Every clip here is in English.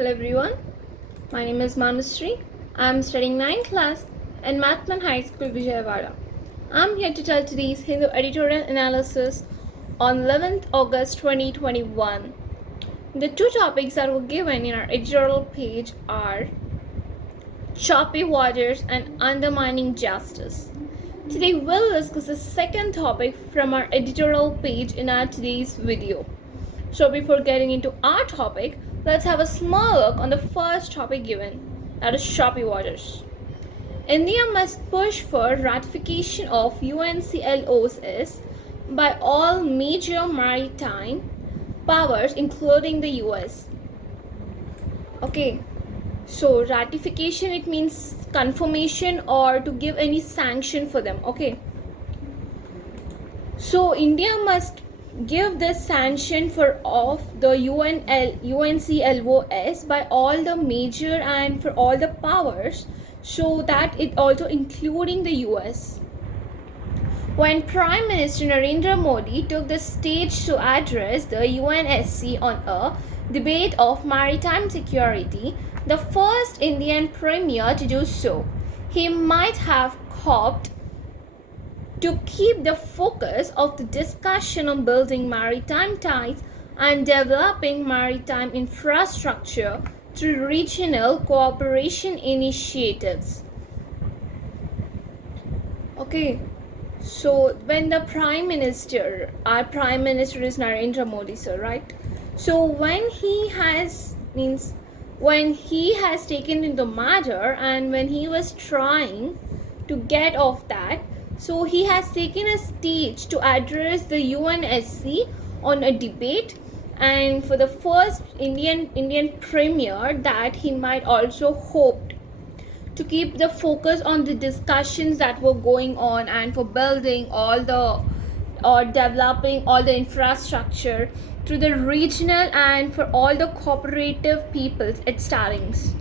Hello everyone, my name is Manusri. I am studying 9th class in Mathman High School, Vijayawada. I am here to tell today's Hindu editorial analysis on 11th August 2021. The two topics that were given in our editorial page are choppy waters and undermining justice. Today we'll discuss the second topic from our editorial page in our today's video. So before getting into our topic, let's have a small look on the first topic given, that is choppy waters. India must push for ratification of UNCLOS by all major maritime powers including the US. Okay, so ratification, it means confirmation or to give any sanction for them. Okay, so India must give this sanction for of the UNCLOS by all the major and for all the powers, so that it also including the US. When Prime Minister Narendra Modi took the stage to address the UNSC on a debate of maritime security, the first Indian premier to do so, he might have hoped to keep the focus of the discussion on building maritime ties and developing maritime infrastructure through regional cooperation initiatives. Okay, so when the Prime Minister, our Prime Minister is Narendra Modi sir, right? So when he has taken into matter and when he was trying to get off that, so he has taken a stage to address the UNSC on a debate, and for the first Indian premier, that he might also hoped to keep the focus on the discussions that were going on and for building all the or developing all the infrastructure through the regional and for all the cooperative peoples at startings.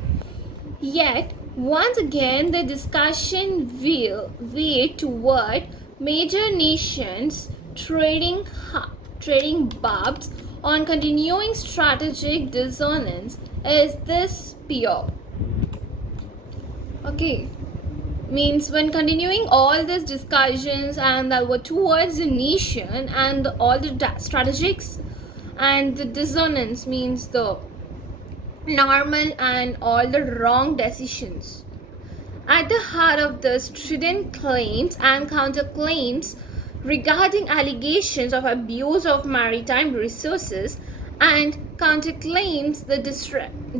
Yet once again the discussion will weigh toward major nations trading barbs on continuing strategic dissonance. Is this pure? Okay, means when continuing all these discussions and that were towards the nation and all the strategics and the dissonance means the normal and all the wrong decisions. At the heart of the strident claims and counterclaims regarding allegations of abuse of maritime resources and counterclaims the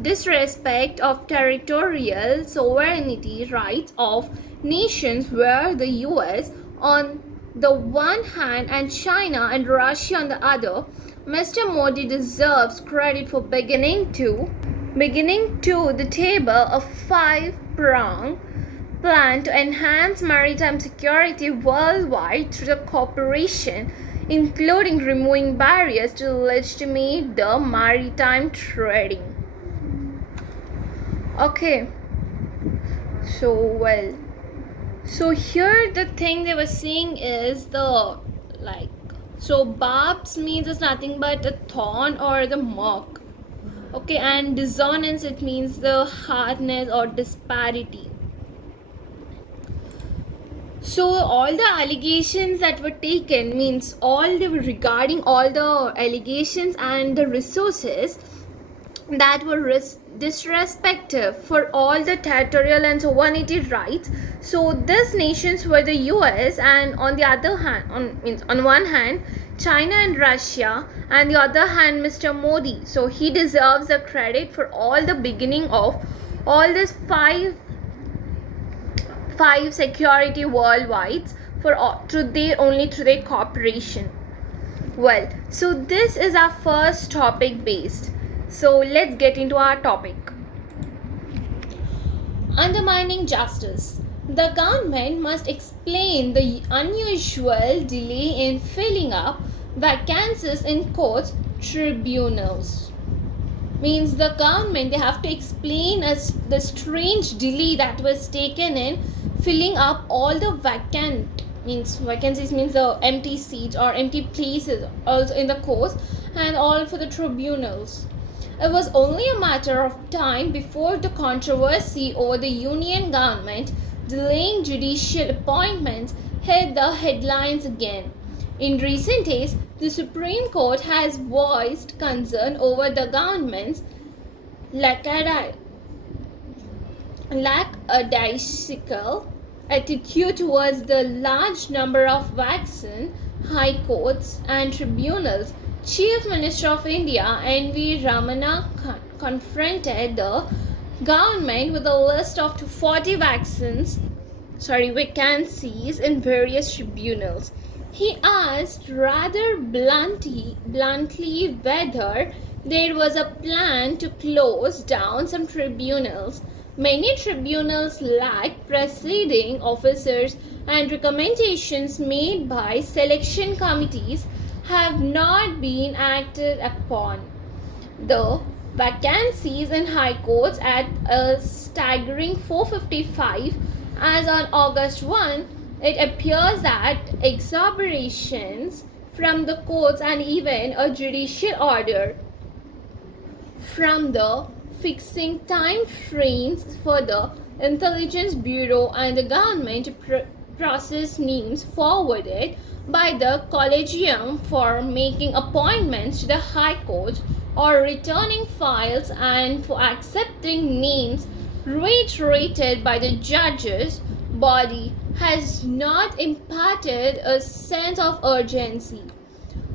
disrespect of territorial sovereignty rights of nations where the US on the one hand and China and Russia on the other, Mr. Modi deserves credit for beginning to the table a five-pronged plan to enhance maritime security worldwide through the cooperation, including removing barriers to legitimate the maritime trading. Okay, so here the thing they were saying is the so barbs means it's nothing but a thorn or the mock. Okay, and dissonance, it means the hardness or disparity. So all the allegations that were taken means regarding all the allegations and the resources that were disrespectful for all the territorial and sovereignty rights. So these nations were the US and on the other hand, on one hand China and Russia, and the other hand Mr. Modi. So he deserves the credit for all the beginning of all these five security worldwide for through their cooperation. Well, so this is our first topic based. So let's get into our topic. Undermining justice. The government must explain the unusual delay in filling up vacancies in courts tribunals. Means the government, they have to explain us the strange delay that was taken in filling up all the vacancies means the empty seats or empty places also in the courts and all for the tribunals. It was only a matter of time before the controversy over the Union government delaying judicial appointments hit the headlines again. In recent days, the Supreme Court has voiced concern over the government's lackadaisical attitude towards the large number of vaccine high courts and tribunals. Chief Minister of India N.V. Ramana confronted the government with a list of 40 vacancies in various tribunals. He asked rather bluntly whether there was a plan to close down some tribunals. Many tribunals lack presiding officers, and recommendations made by selection committees have not been acted upon. The vacancies in high courts at a staggering 455 as on August 1, it appears that exaggerations from the courts and even a judicial order from the fixing time frames for the Intelligence Bureau and the government to process names forwarded by the Collegium for making appointments to the High Court or returning files and for accepting names reiterated by the judges body has not imparted a sense of urgency.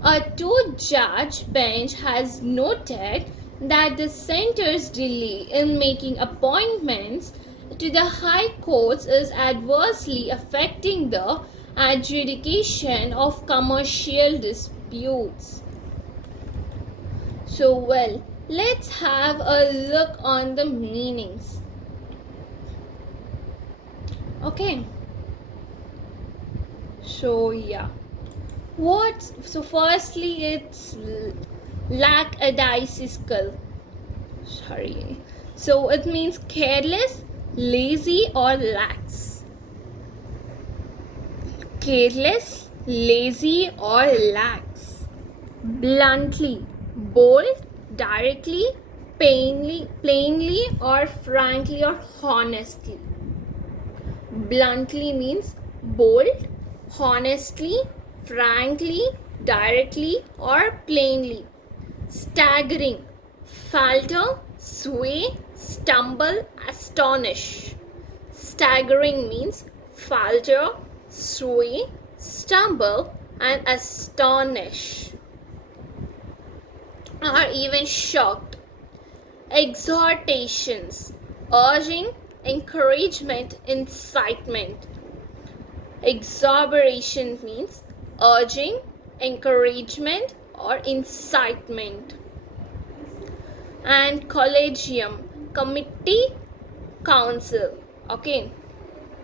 A two-judge bench has noted that the center's delay in making appointments to the high courts is adversely affecting the adjudication of commercial disputes. So, let's have a look on the meanings. Okay. So, firstly, it's lackadaisical. So it means careless, lazy, or lax. Careless, lazy, or lax. Bluntly, bold, directly, plainly, or frankly, or honestly. Bluntly means bold, honestly, frankly, directly, or plainly. Staggering, falter, sway, stumble, astonish. Staggering means falter, sway, stumble, and astonish, or even shocked. Exhortations, urging, encouragement, incitement. Exorbitation means urging, encouragement, or incitement. And collegium, committee, council. Okay,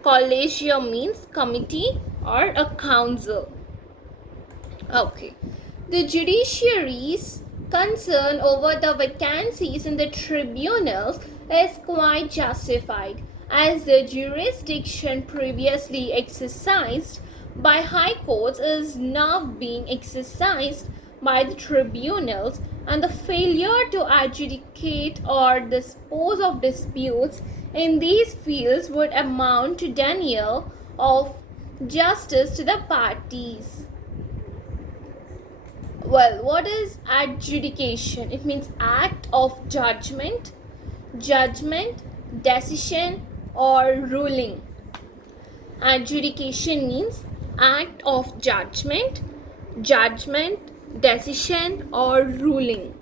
collegium means committee or a council. Okay, the judiciary's concern over the vacancies in the tribunals is quite justified, as the jurisdiction previously exercised by high courts is now being exercised by the tribunals, and the failure to adjudicate or dispose of disputes in these fields would amount to denial of justice to the parties. What is adjudication? It means act of judgment, decision, or ruling. Adjudication means act of judgment, decision, or ruling.